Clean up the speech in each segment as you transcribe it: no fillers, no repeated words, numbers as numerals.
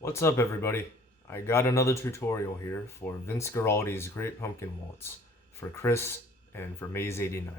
What's up, everybody? I got another tutorial here for Vince Guaraldi's Great Pumpkin Waltz for Chris and for Maze89.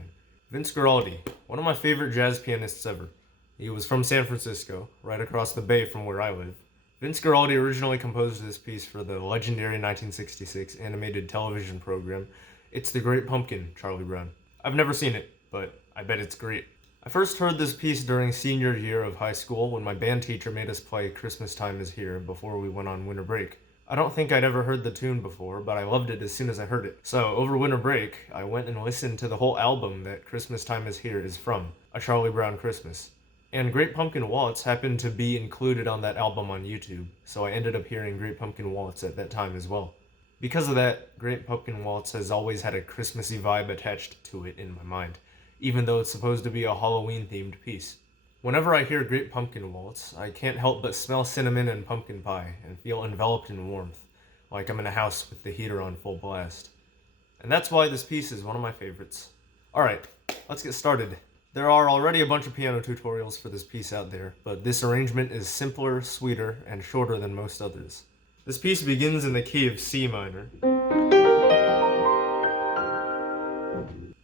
Vince Guaraldi, one of my favorite jazz pianists ever. He was from San Francisco, right across the bay from where I live. Vince Guaraldi originally composed this piece for the legendary 1966 animated television program It's the Great Pumpkin, Charlie Brown. I've never seen it, but I bet it's great. I first heard this piece during senior year of high school when my band teacher made us play Christmas Time Is Here before we went on winter break. I don't think I'd ever heard the tune before, but I loved it as soon as I heard it. So, over winter break, I went and listened to the whole album that Christmas Time Is Here is from, A Charlie Brown Christmas. And Great Pumpkin Waltz happened to be included on that album on YouTube, so I ended up hearing Great Pumpkin Waltz at that time as well. Because of that, Great Pumpkin Waltz has always had a Christmassy vibe attached to it in my mind, even though it's supposed to be a Halloween-themed piece. Whenever I hear Great Pumpkin Waltz, I can't help but smell cinnamon and pumpkin pie and feel enveloped in warmth, like I'm in a house with the heater on full blast. And that's why this piece is one of my favorites. Alright, let's get started. There are already a bunch of piano tutorials for this piece out there, but this arrangement is simpler, sweeter, and shorter than most others. This piece begins in the key of C minor.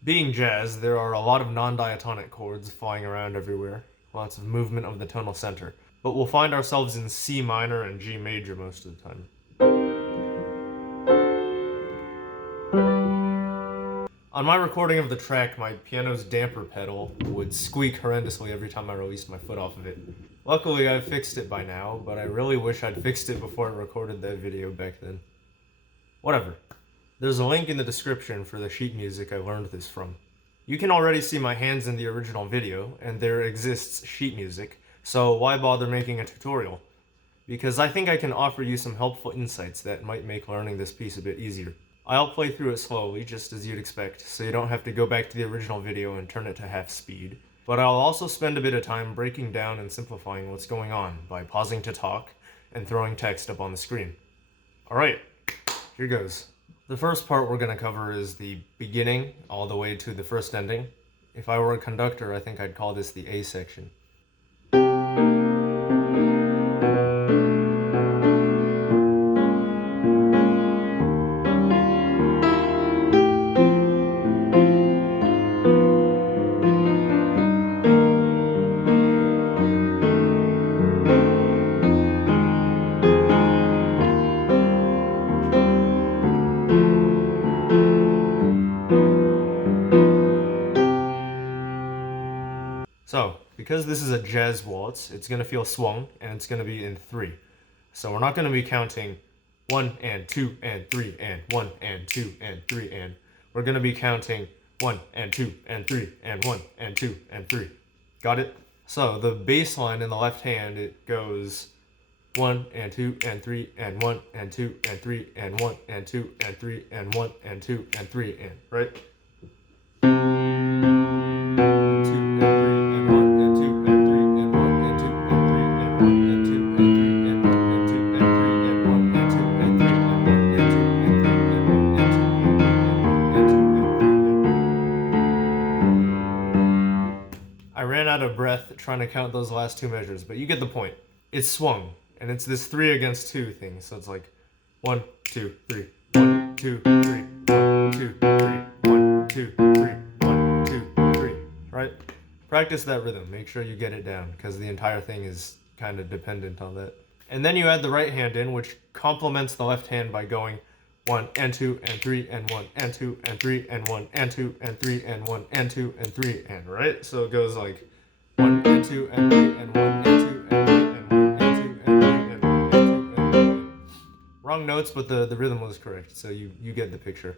Being jazz, there are a lot of non-diatonic chords flying around everywhere, lots of movement of the tonal center, but we'll find ourselves in C minor and G major most of the time. On my recording of the track, my piano's damper pedal would squeak horrendously every time I released my foot off of it. Luckily, I've fixed it by now, but I really wish I'd fixed it before I recorded that video back then. Whatever. There's a link in the description for the sheet music I learned this from. You can already see my hands in the original video, and there exists sheet music, so why bother making a tutorial? Because I think I can offer you some helpful insights that might make learning this piece a bit easier. I'll play through it slowly, just as you'd expect, so you don't have to go back to the original video and turn it to half speed. But I'll also spend a bit of time breaking down and simplifying what's going on by pausing to talk and throwing text up on the screen. Alright, here goes. The first part we're going to cover is the beginning all the way to the first ending. If I were a conductor, I think I'd call this the A section. So, because this is a jazz waltz, it's going to feel swung, and it's going to be in 3. So we're not going to be counting 1 and 2 and 3 and 1 and 2 and 3 and. We're going to be counting 1 and 2 and 3 and 1 and 2 and 3. Got it? So the bass line in the left hand, it goes 1 and 2 and 3 and 1 and 2 and 3 and 1 and 2 and 3 and 1 and 2 and 3 and, right? I ran out of breath trying to count those last 2 measures, but you get the point. It's swung, and it's this 3 against 2 thing, so it's like 1, 2, 3, 1, 2, 3, 1, 2, 3, 1, 2, 3, 1, 2, 3, right? Practice that rhythm, make sure you get it down, because the entire thing is kind of dependent on that. And then you add the right hand in, which complements the left hand by going 1 and 2 and 3 and 1 and 2 and 3 and 1 and 2 and 3 and 1 and 2 and 3 and, right? So it goes like 1 and 2 and 3 and 1 and 2 and 3 and 1 and 2 and 3 and 1 and 2 and 3 and. Wrong notes, but the rhythm was correct, so you get the picture.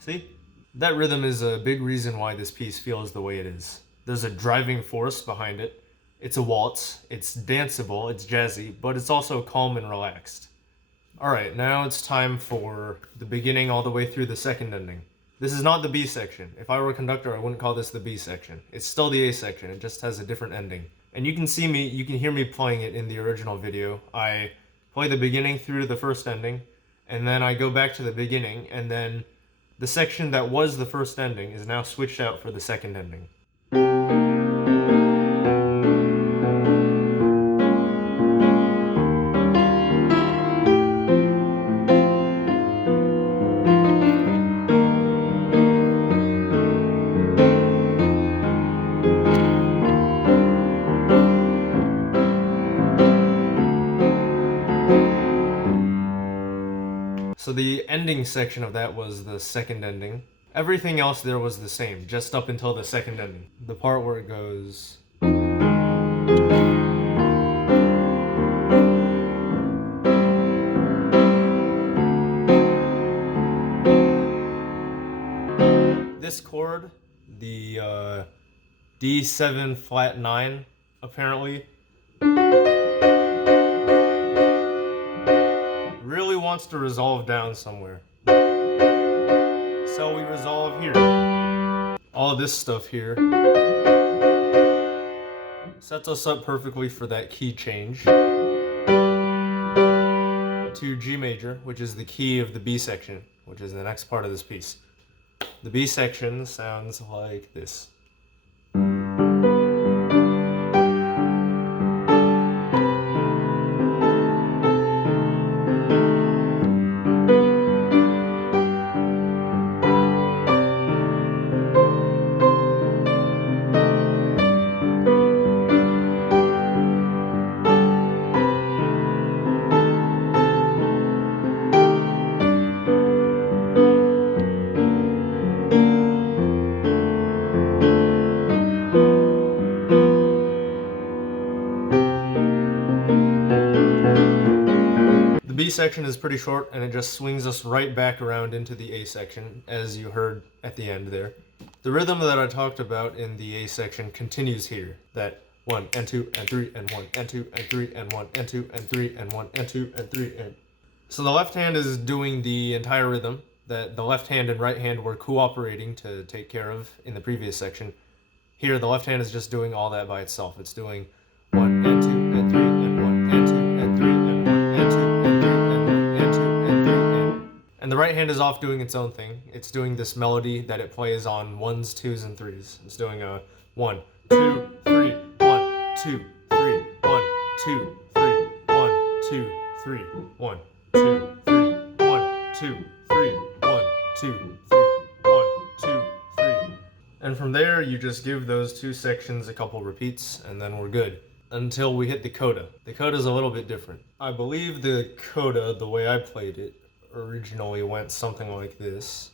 See? That rhythm is a big reason why this piece feels the way it is. There's a driving force behind it. It's a waltz, it's danceable, it's jazzy, but it's also calm and relaxed. Alright, now it's time for the beginning all the way through the second ending. This is not the B section. If I were a conductor, I wouldn't call this the B section. It's still the A section, it just has a different ending. And you can hear me playing it in the original video. I play the beginning through the first ending, and then I go back to the beginning, and then the section that was the first ending is now switched out for the second ending. ending section of that was the second ending. Everything else there was the same, just up until the second ending. The part where it goes... This chord, the D7 flat 9, apparently, really wants to resolve down somewhere. So we resolve here. All this stuff here sets us up perfectly for that key change to G major, which is the key of the B section, which is the next part of this piece. The B section sounds like this. The B section is pretty short, and it just swings us right back around into the A section, as you heard at the end there. The rhythm that I talked about in the A section continues here. That 1 and 2 and 3 and 1 and 2 and 3 and 1 and 2 and 3 and 1 and 2 and 3 and... So the left hand is doing the entire rhythm that the left hand and right hand were cooperating to take care of in the previous section. Here, the left hand is just doing all that by itself. It's doing 1 and 2 and 3 and 1 and 2 and 3 and 1 and 2 and 3 and 1 and 2 and 3 and the right hand is off doing its own thing. It's doing this melody that it plays on 1s, 2s, and 3s. It's doing a 1, 2, 3, 1, 2, 3, 1, 2, 3, 1, 2, 3, 1, 2, 3, 1, 2, 3, 1, 2, 3, 1, 2, 3. And from there, you just give those two sections a couple repeats, and then we're good. Until we hit the CODA. The CODA is a little bit different. I believe the CODA, the way I played it, originally went something like this.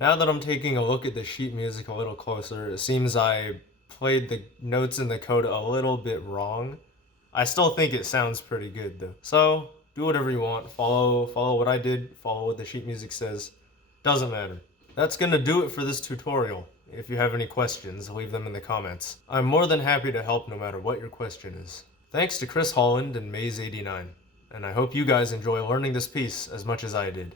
Now that I'm taking a look at the sheet music a little closer, it seems I played the notes in the CODA a little bit wrong. I still think it sounds pretty good though. So, do whatever you want. Follow what I did, follow what the sheet music says. Doesn't matter. That's gonna do it for this tutorial. If you have any questions, leave them in the comments. I'm more than happy to help no matter what your question is. Thanks to Chris Holland and Maze89, and I hope you guys enjoy learning this piece as much as I did.